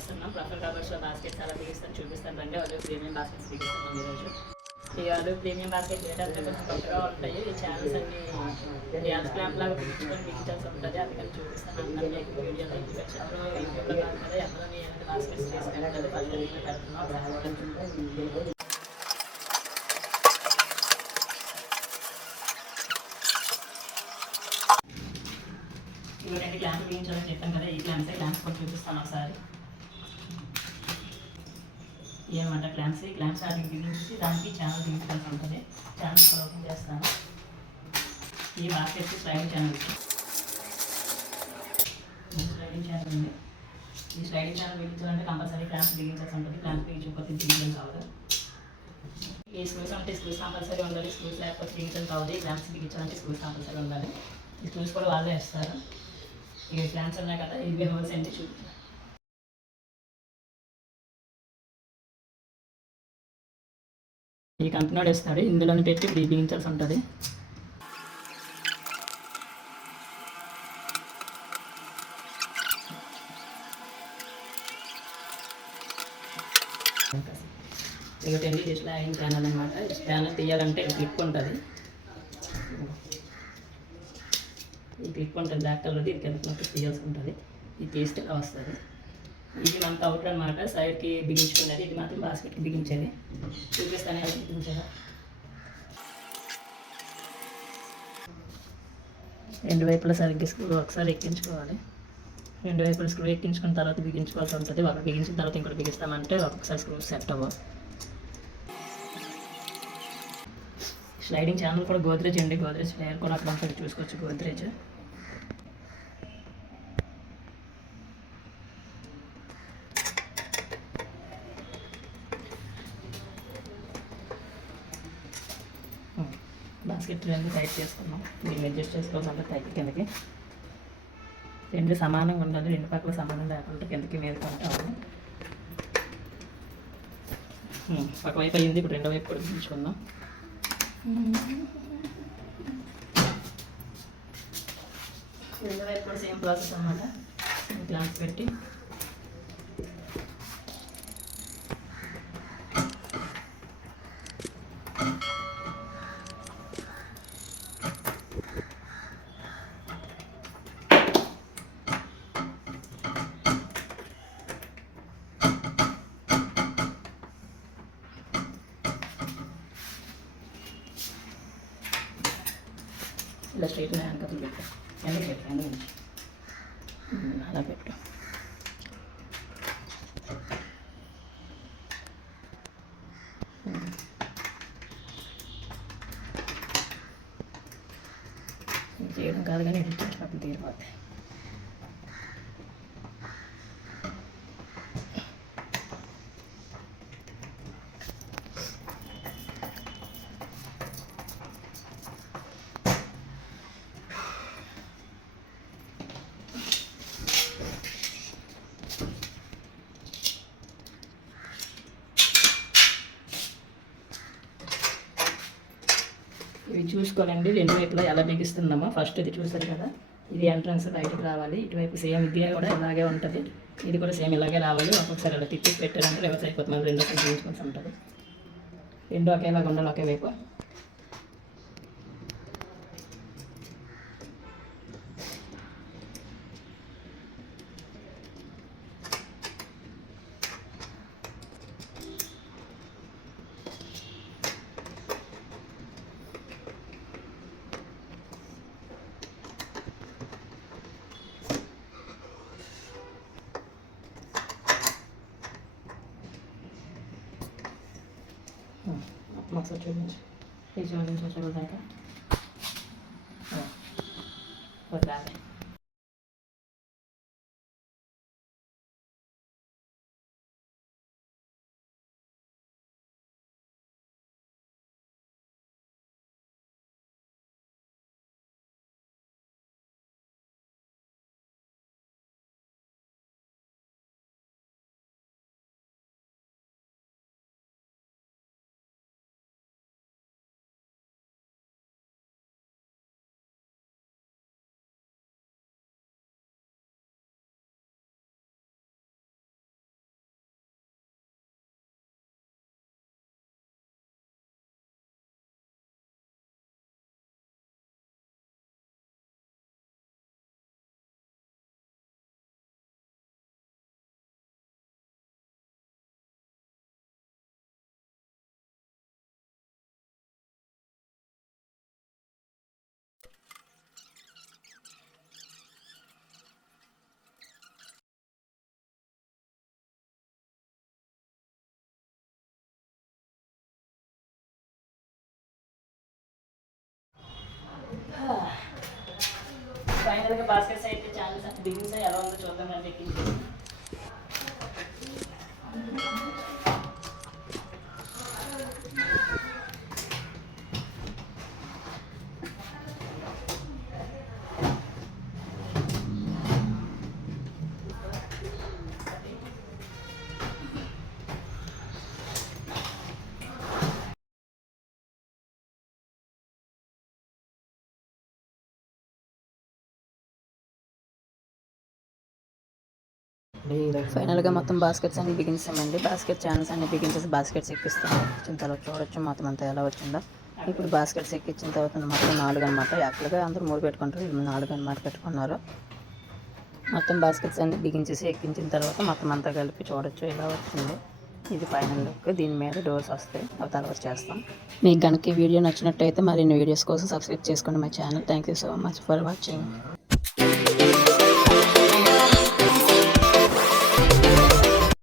చేస్తున్నాం. ప్రఫర్ కబర్స్లో బాస్కెట్స్ అలా బిగిస్తాను చూపిస్తాను రండి. వాళ్ళు ప్రీమియం బాస్కెట్స్ బిగిస్తున్నాం ఈరోజు. ఈ వాళ్ళు ప్రీమియం బాస్కెట్ ఏంటంటే కొంచెం కొత్తగా ఉంటాయి. ఈ ఛానల్స్ అన్ని డ్యాన్స్ క్లాంప్ లాగా బిగించుకొని బిగించాల్సి ఉంటుంది. అందుకని చూపిస్తాను అందరినీ ఎక్కువ వీడియోలో ఇంటిలో యూట్యూబ్లో కాదు కదా ఎవరో ఎలాంటి బాస్కెట్స్ చేసి పెట్టలేదు. ఫస్ట్ నేను పెడుతున్నాను. ఇవన్నీ క్లాంప్ బిగించాలని చెప్పాను కదా, ఈ క్లాంప్స్ కొంచెం చూపిస్తాను ఒకసారి. ఏమంట క్లాంప్స్ అది బిగించి దానికి ఛానల్ బిగించాల్సి ఉంటుంది. ఛానల్ కూడా ఓపెన్ చేస్తాను. ఈ బాస్కెట్కి స్లైడింగ్ ఛానల్ ఉంది. ఈ స్లైడింగ్ ఛానల్ బిగించాలంటే కంపల్సరీ క్లాంప్స్ బిగించాల్సి ఉంటుంది. క్లాంప్స్ బిగించకపోతే బిగించడం కావదు. ఈ స్క్రూస్ అంటే స్క్రూస్ కంపల్సరీ ఉండాలి. స్క్రూస్ లేకపోతే బిగించడం కావద్దు. ఈ క్లాంప్స్ బిగించాలంటే స్క్రూస్ కంపల్సరీ ఉండాలి. ఈ స్క్రూస్ కూడా వాళ్ళే ఇస్తారు. ఇక క్లాంప్స్ ఉన్నాయి కదా, ఇవి హోల్స్ ఏంటి చూపించాలి. ఈ కంపెనీ ఇస్తాడు, ఇందులోనే పెట్టి బిగించాల్సి ఉంటుంది. ఒకటండి ఇది స్లాగింగ్ ఛానల్ అనమాట. ఛానల్ తీయాలంటే క్లిప్ ఉంటుంది. ఈ క్లిప్ ఉంటుంది బ్లాక్ కలర్ది. ఇది కింద తీయాల్సి ఉంటుంది. ఇది తీస్తే ఇలా వస్తుంది. ఇది మనకు అవుట్ అనమాట. సైడ్కి బిగించుకున్నది. ఇది మాత్రం బాస్కెట్కి బిగించేది. చూపిస్తానే అది బిగించారా. రెండు వైపులా సరిగ్గా స్క్రూ ఒకసారి ఎక్కించుకోవాలి. రెండు వైపులు స్క్రూ ఎక్కించుకున్న తర్వాత బిగించుకోవాల్సి ఉంటుంది. ఒకటి బిగించిన తర్వాత ఇంకోటి బిగిస్తామంటే ఒక్కొక్కసారి స్క్రూ సెట్ అవ్వవు. స్లైడింగ్ ఛానల్ కూడా గోద్రేజ్ అండి. గోద్రేజ్ ఫేర్ కూడా అక్కడ ఉంటుంది, చూసుకోవచ్చు. గోద్రేజ్ బాస్కెట్ రెండు టైట్ చేసుకున్నాం. దీన్ని అడ్జస్ట్ చేసుకోవాలంటే పైకి కిందకి రెండు సమానంగా ఉండాలి. రెండు పక్కల సమానం లేకుండా కిందకి మీద కొంటాము. ఒకవైపు అయ్యింది, ఇప్పుడు రెండో వైపు కూడా బిగించుకుందాం. రెండో వైపు కూడా సేమ్ ప్రాసెస్ అన్నమాట. గ్లాస్ పెట్టి ఇలా స్ట్రైట్ వెనకలు పెట్టు. ఎందుకు పెట్టు నుంచి అలా పెట్టు. చేయడం కాదు కానీ ఎడిట్ చేసినప్పుడు తీరిపోతాయి. ఇవి చూసుకోవాలండి రెండు వైపులా ఎలా బిగిస్తున్నామో. ఫస్ట్ ఇది చూస్తారు కదా, ఇది ఎంట్రన్స్ బయటకు రావాలి. ఇటువైపు సేమ్ ఇది కూడా ఇలాగే ఉంటుంది. ఇది కూడా సేమ్ ఇలాగే రావాలి. ఒక్కొక్కసారి అలా తిప్పి పెట్టారంటే రివర్స్ అయిపోతుంది. మనం రెండో సైడ్ బిగించుకోవాల్సి ఉంటుంది. రెండు ఒకేలాగా ఉండాలి, ఒకే వైపు. ఒకసారి చూపించు. ఈ చూపించు దాకా వద్దాలి. ఫైనల్గా బాస్కెట్స్ అయితే ఛానల్స్ అంటే బిగినింగ్స్ ఎలా ఉందో చూద్దాం అని ఎక్కించి. ఫైనల్గా మొత్తం బాస్కెట్స్ అన్ని బిగించామండి. బాస్కెట్ ఛానల్స్ అన్ని బిగించేసి బాస్కెట్స్ ఎక్కిస్తాము. ఎక్కించిన తర్వాత చూడొచ్చు మొత్తం అంతా ఎలా వచ్చిందో. ఇప్పుడు బాస్కెట్స్ ఎక్కించిన తర్వాత మొత్తం 4 అనమాట. యాక్చువల్గా అందరూ 3 పెట్టుకుంటారు, 4 అనమాట పెట్టుకున్నారు. మొత్తం బాస్కెట్స్ అన్ని బిగించేసి ఎక్కించిన తర్వాత మొత్తం అంతా కలిపి చూడొచ్చు ఎలా వచ్చింది. ఇది ఫైనల్ లుక్. దీని మీద డోర్స్ వస్తాయి, ఆ తర్వాత చేస్తాం. మీకు కనుక ఈ వీడియో నచ్చినట్టయితే మరిన్ని వీడియోస్ కోసం సబ్స్క్రైబ్ చేసుకోండి my channel. Thank you so much for watching.